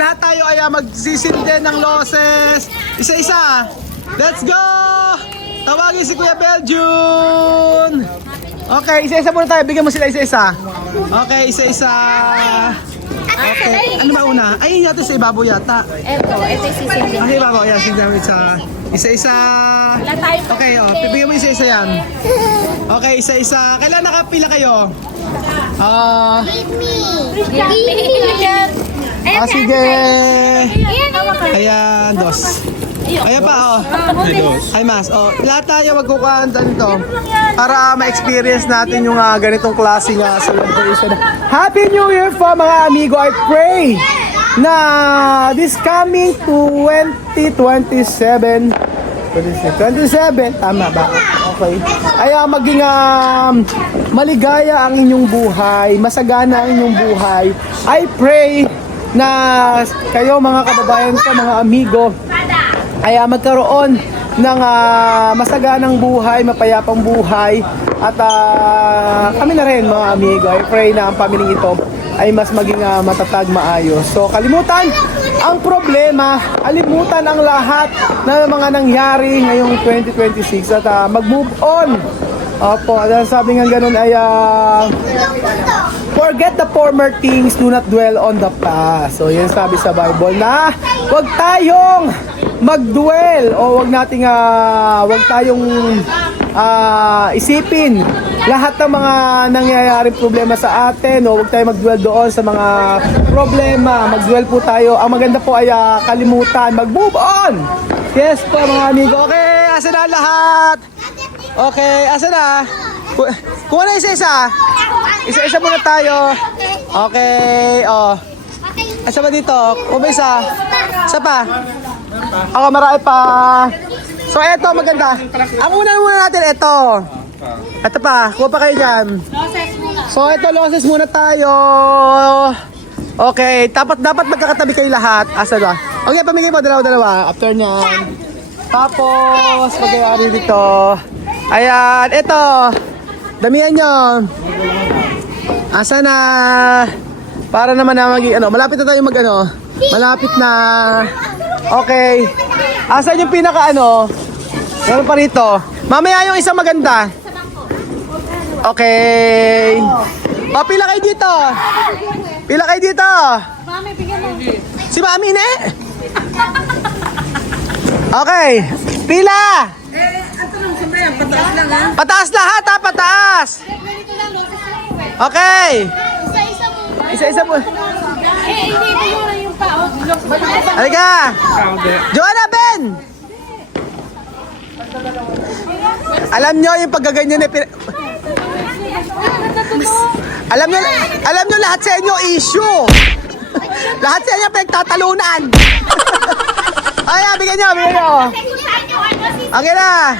lahat tayo ay magsisindi ng losses. Isa-isa. Let's go! Tawagin si Kuya Beljun. Okay, isa-isa muna tayo. Bigyan mo sila isa-isa. Okay, isa-isa. Okay. Ano ba una? Ay, yata sa ibabaw yata. Ito yung sisindi. Okay, ibabaw. Yan, sige isa-isa. Okay, pipigyan mo isa-isa yan. Okay, isa-isa. Kailan nakapila kayo? Sige. Ayan, dos. Ayan pa, Ay, mas. Lahat tayo magkukuhanda nito para ma-experience natin yung ganitong klase nga celebration. Happy New Year po mga amigo. I pray na this coming 2027, tama ba? Okay. Ay maging maligaya ang inyong buhay, masagana ang inyong buhay. I pray na kayo mga kababayan ko, mga amigo, ay magkaroon ng masaganang buhay, mapayapang buhay. At kami na rin mga amigo, I pray na ang pamilyang ito ay mas maging matatag, maayos. So kalimutan ang problema, alimutan ang lahat ng mga nangyari ngayong 2026 at mag-move on. Opo, sabi nga ganun ay forget the former things, do not dwell on the past. So yan sabi sa Bible na wag tayong mag-dwell o wag tayong isipin lahat ng mga nangyayaring problema sa atin o wag tayong mag-dwell doon sa mga problema. Mag-dwell po tayo. Ang maganda po ay kalimutan, mag-move on. Yes po mga amigo. Okay, asa na lahat? Okay, asa na? Kuha na isa-isa. Isa-isa muna tayo. Okay, asa ba dito? Kuha isa. Isa pa. Ako, marami pa. So, eto, maganda. Ang una natin, eto. Eto pa, kuha pa kayo dyan. So, eto, losses muna tayo. Okay, dapat magkakatabi kayo lahat. Asa ba? Okay, pamigay mo, dalawa-dalawa. After nyan. Tapos, magkakari dito. Ayan, eto. Damihan nyo. Asa na? Para naman na malapit na tayo malapit na. Okay. Asan yung pinaka meron pa rito. Mamaya yung isang maganda. Okay. Pila kayo dito. Pila kayo dito. Mami, bigyan mo. Si Mami ne? Okay. Pila. Pataas lang ha. Pataas lahat ha, pataas. Okay. Isa-isa mo. Hindi mo yung pao. Halika. Joanna Ben. Alam nyo yung paggaganyan alam nyo lahat sa inyo issue. Lahat sa inyo pinagtatalunan. Ay, bigyan nyo. Okay na.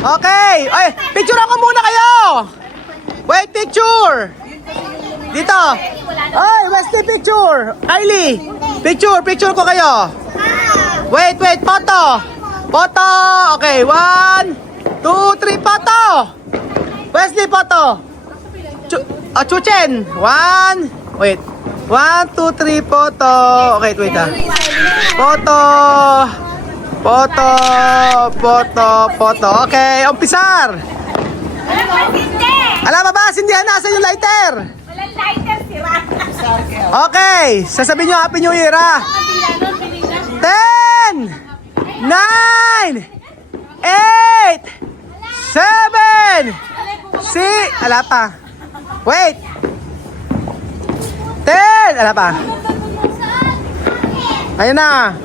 Okay. Ay, picture ako muna kayo. Wait, picture. Dito. Ay, Wesley, picture. Kylie, picture ko kayo. Wait, photo. Okay, 1, 2, 3, photo. Wesley, photo. Chuchen. 1, 2, 3, photo. Okay, wait Photo. Okay, umpisar. Alam ba, sindihan na sa yung lighter. Walang lighter, sira. Okay, sasabihin nyo Happy New Year 10, 9, 8, 7, 6, ala pa. Wait. 10, ala pa. Ayun na.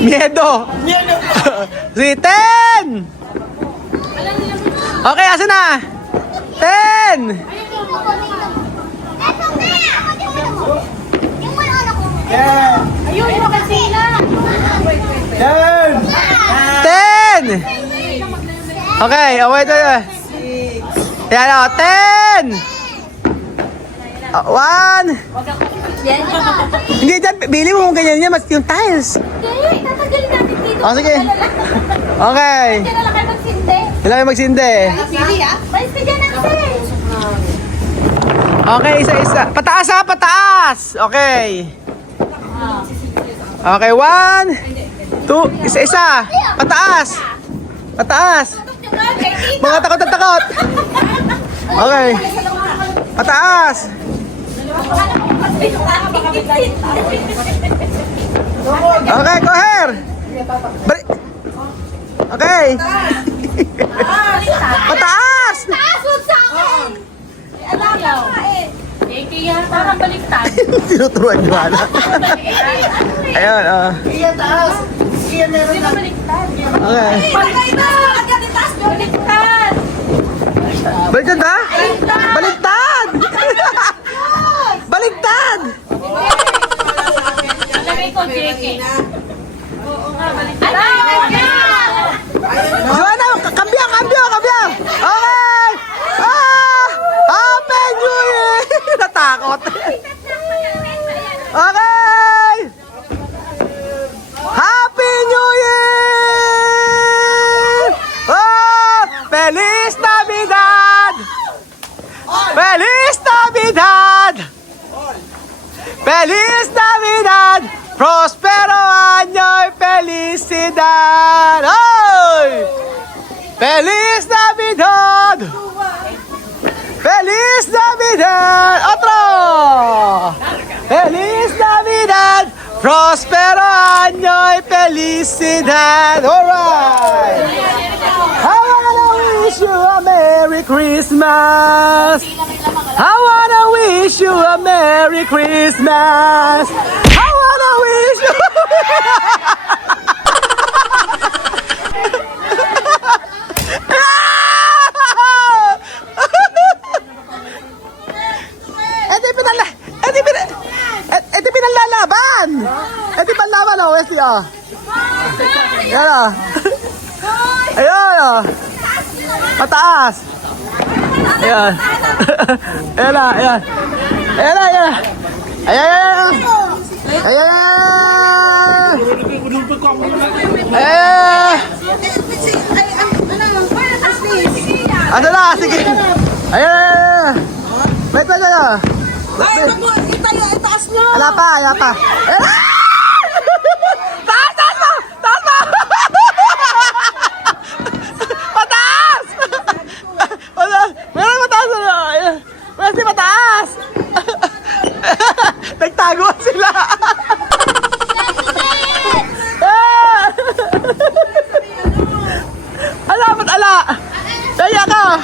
Miedo. Si 10. Okay, asan na? 10. Ayun, yung kasi na. 10. Okay, wait. Yan o, 10. 1. Hindi dyan, bili mo kung ganyan niya, mas yung tiles. Okay, tatanggalin natin dito. Sige. Okay. Diyan na lang kayo magsindi. Kailangan magsindi. Sige ah. Balik ka dyan natin. Okay, isa-isa. Pataas ha, pataas! Okay. Okay, 1, 2, isa-isa. Pataas! Pataas! Mga takot na takot! Okay. Pataas! Okay, go ahead! Balik! Okay! Pataas! Taasod sa akin! Alam mo kain. Kaya parang baliktad. Tinuturuan nyo na. Ayun, Kaya taas. Kaya meron na. Baliktad. Okay. Bagay na! Agad itaas mo. Baliktad! Baliktad ba? Baliktad! Baliktad! Lagay ko, JK. Oo nga, baliktad. Ayaw na! Joanna, kambyo, kambyo, kambyo! Okay! Ah! Happy New Year! Natakot. Okay! Happy New Year! Oh! Feliz Navidad! Feliz Navidad! Feliz Navidad! Prospero año y felicidad! ¡Ay! ¡Feliz Navidad! ¡Feliz Navidad! ¡Otro! ¡Feliz Navidad! Prospero año y felicidad! Alright! I wanna wish you a Merry Christmas! I wanna wish you a Merry Christmas! I wanna wish you... Edi pinanlalaban! Edi panlaban o, Wesley o. Yan o. Ayan o. Mataas. Ayan. Ayan na, ayan. Ayan na, ayan. Ayan, ayan. Ayan. Ayan. Ano na, sige. Ayan, ayan. Wait, wait, wait. Ay, itaas nyo! Wala pa, wala pa. Ayan. Taas, taas mo! Taas mo! Pataas! Pataas! Meron mataas na. Meron mataas! Nagtago sila! Ala, ba't ala? Kaya ka!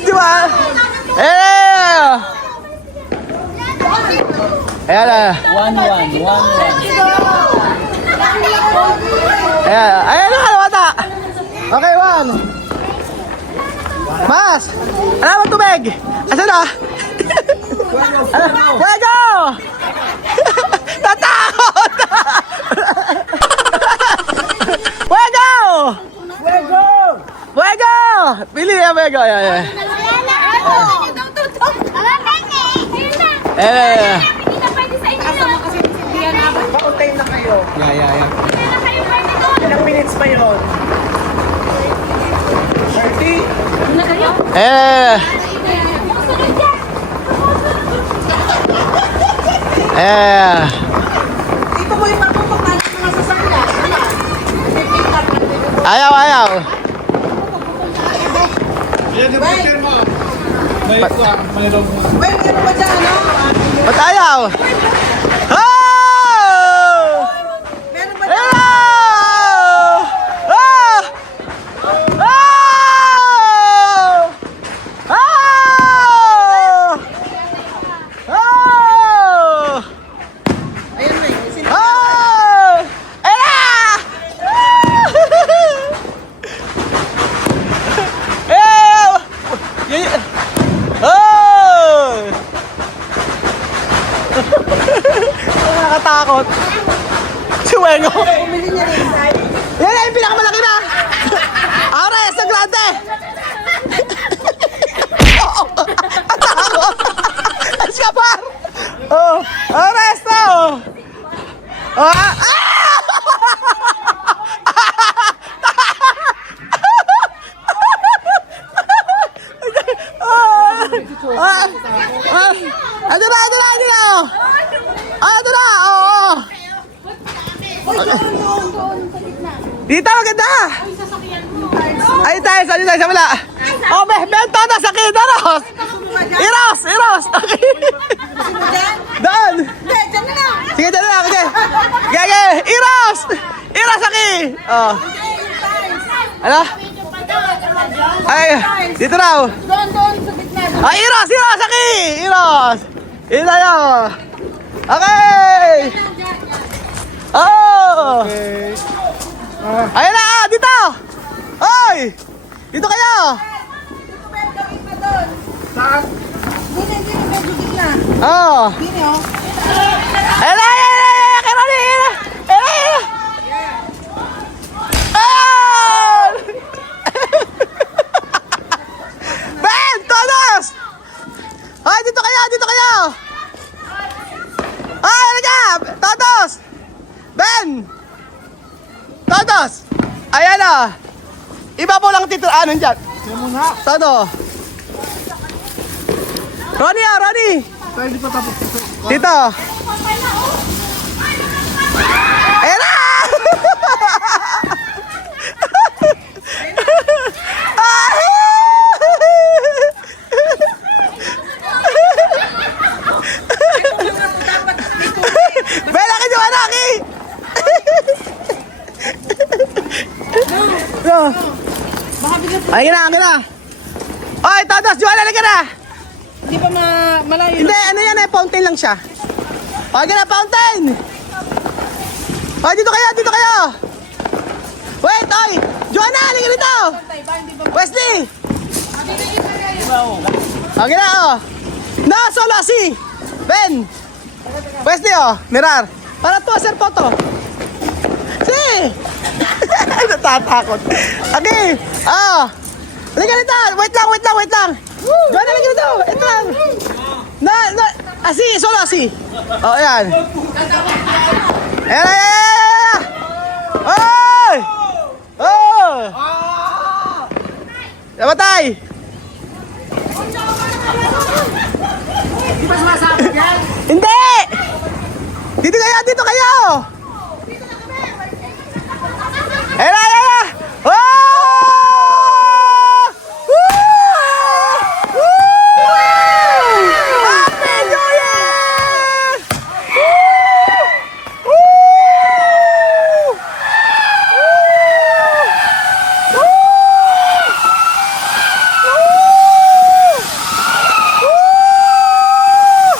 Di ba? Ayan na. 1-1. Ayan na, kalawata. Okay, 1. Mas! Ano mo tubig? Asan na? Fuego! Natakot! Fuego! Fuego! Fuego! Pili yan, Fuego. Ayan, ayan. Eh. Pa-on-time na kayo. Yeah. Ilang minutes pa yun? 30? Eh. Dito mo yung matutukan ng mga sasakyan. Ayaw. May manilong. May ano ba dyan, ano? Ba't ayaw? Oh! Meron ba Ayaw! Ayan na eh. Nakakatakot. Si Wengo. Bumili niya rin isa. Yan yung pinakamalaki na. Ares, ang grande. Ang takot. Escapar. Oh, Ares na oh. Ah! Ito na, ito na, ito na! Ah, ito na! Oo! Dito, maganda! Ay, tayo, sali tayo sa wala. Oh, bento na, sakit, Eros! Eros, Eros! Doon! Sige, dyan na lang, sige. Gage, Eros! Eros, sakit! Oh. Ano? Ay, dito na. Ay, Eros, Eros, sakit! Eros! Dito tayo. Okay! Oh! Ayun na, dito! Hoy! Dito kayo! Saan? Oh! Ayun na, ayun na! Kaya na, ayun na! Ayun na! Ayun! Ben! Todos! Hoy, dito kayo! Dito kayo! Hoy, halika! Todos! Ben! Todos! Ayan na! Iba po lang tito. Ah, nandyan. Yan muna. Todo. Ronnie, ah, Ronnie! Tayo di pa tapos. Tito! Ayan na! Bela ka dyan, Anaki! Ay, na, na. Oy, Todos, Joanna, halika na! Hindi pa malayo. Hindi, ano yan eh, fountain lang siya. Oy, na, fountain! Oy, dito kayo, dito kayo! Wait, oy! Joanna, halika dito! Wesley! Okay na, oh! No, solo, si! Ben! Wesley, oh, mirar! Para to, sir, photo! Si! Natatakot. Okay, ah! Halika dito! Wait lang, wait lang, wait lang! Joanna, halika dito! Wait lang! Si, solo, si! Oh, ayan! Ayan, ayan, ayan! Oy! Oh! Namatay! Di ba sumasabot yan? Hindi! Dito kayo! Dito kayo! Ayan na! Ayan na! Oh! Woo! Woo! Happy New Year! Woo! Woo! Woo!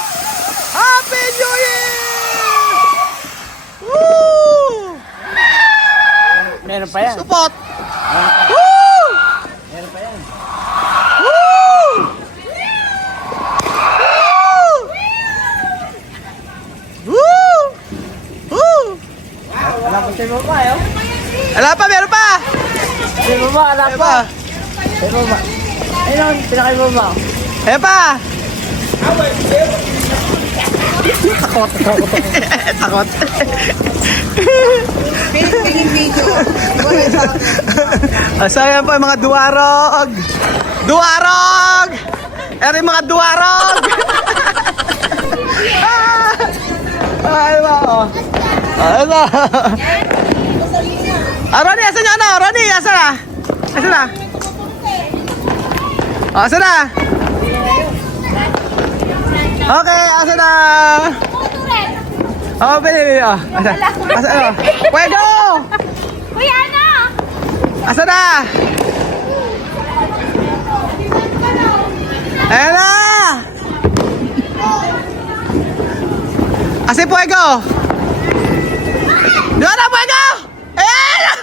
Happy New Year! Woo! Meron pa yan. Support! Woo! Meron pa yan. Woo! Woo! Woo! Wala pa sa baba yun. Ala pa, meron pa! Sa baba, wala Meron pa. pa! Sa baba. Ayun, pinakay baba. Meron pa! Takot. Takot. Pingin video. So yan po yung mga duwarog! Duwarog! Eri mga duwarog! Ay ba, oh. Ay ba? Ronnie, asan yung ano? Ronnie, asan na? Asan na? Asan na? Okay, asan na? Oh, pili. Oh. Asan? Asan na? Pwede! Kuya, ano? Asan na? Ayan na! Asi Puego! Doon na, Puego! Ayan!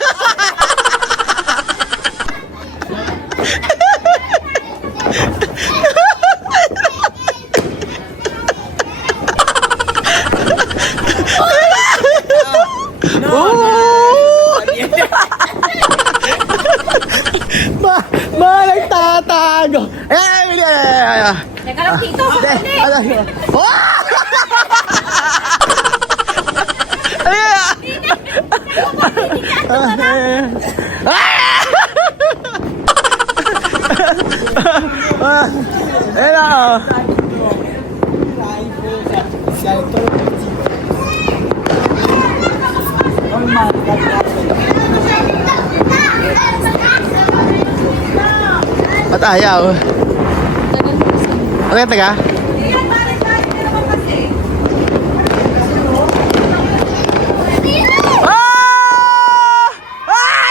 Nagtatago! Teka lang dito. Oh! Ayan na! At ayaw. Okay, taga? Ah! Ah!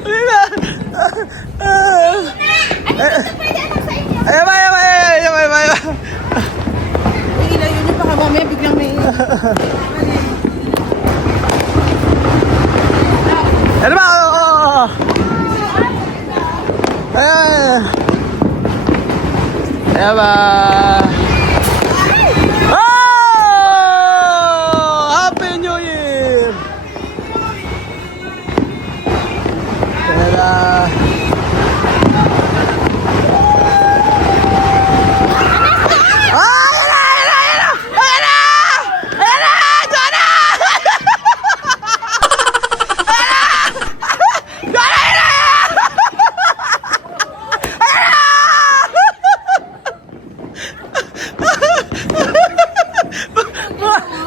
Ayun na! Ayun ba, ayun ba, ayun ba, ayun ba, ayun ba. Ilayo niyo baka mamaya biglang may... Ano ba? Oo, oo, oo. Ayun. Ayun ba? Oh! Happy New Year! Tara.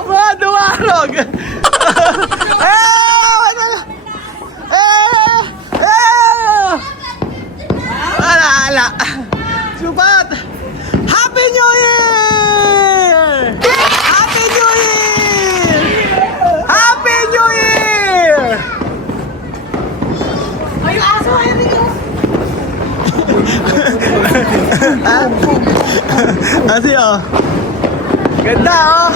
Mga duwarog! Ala, ala! Supat! Happy New Year! Happy New Year! Happy New Year! Ay, yung aso ay rin. Asi oh. Ganda oh.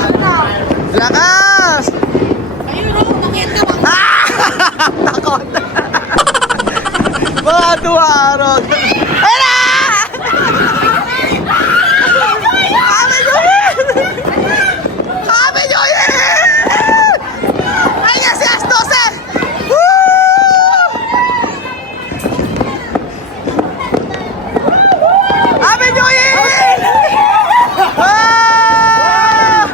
Lakas! Ayun, oh, nakita mo. Takot. Mga duwarog. Ayun na! Happy New Year! Happy New Year! Ayun si Astose! Woo! Happy New Year! Ah!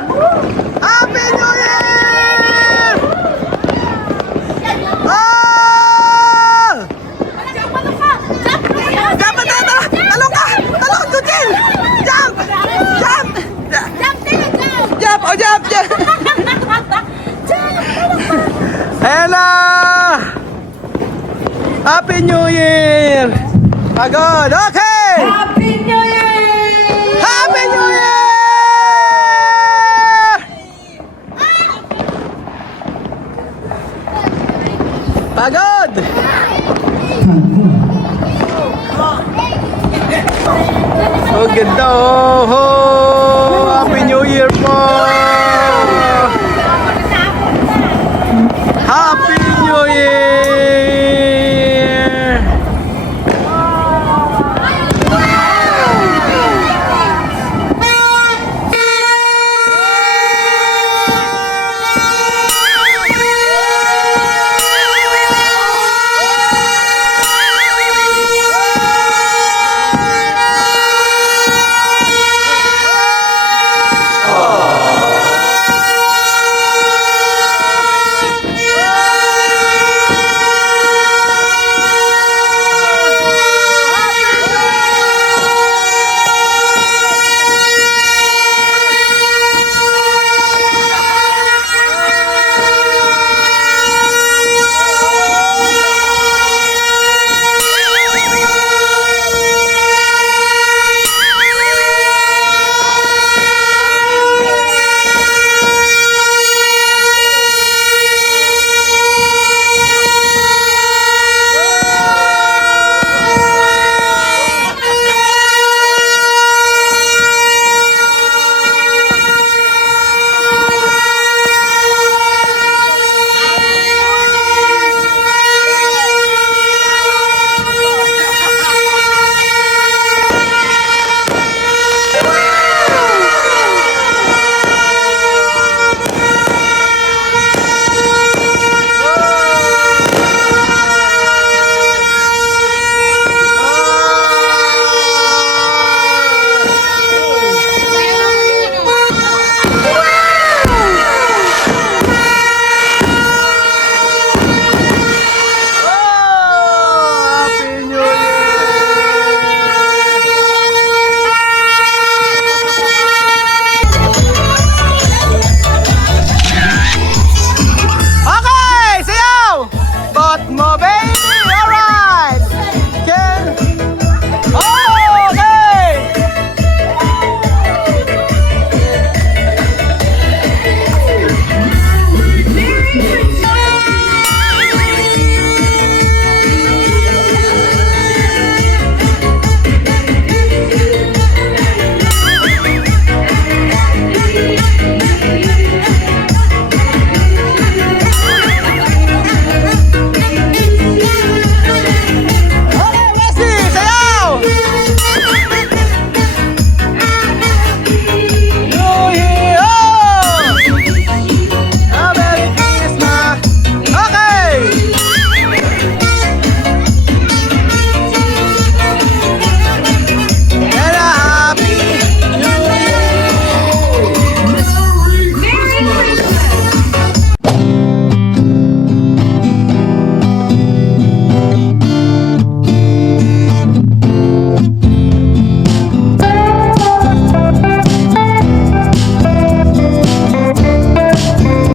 Happy New Year! Ah! Jump! Talong ka! Talong, Jujin! Jump! Jump! Jump! Oh, jump! Jump! Ayan na! Happy New Year! Pagod! Okay! Happy New Year! Happy New Year! Pagod! Oh, ganda oh!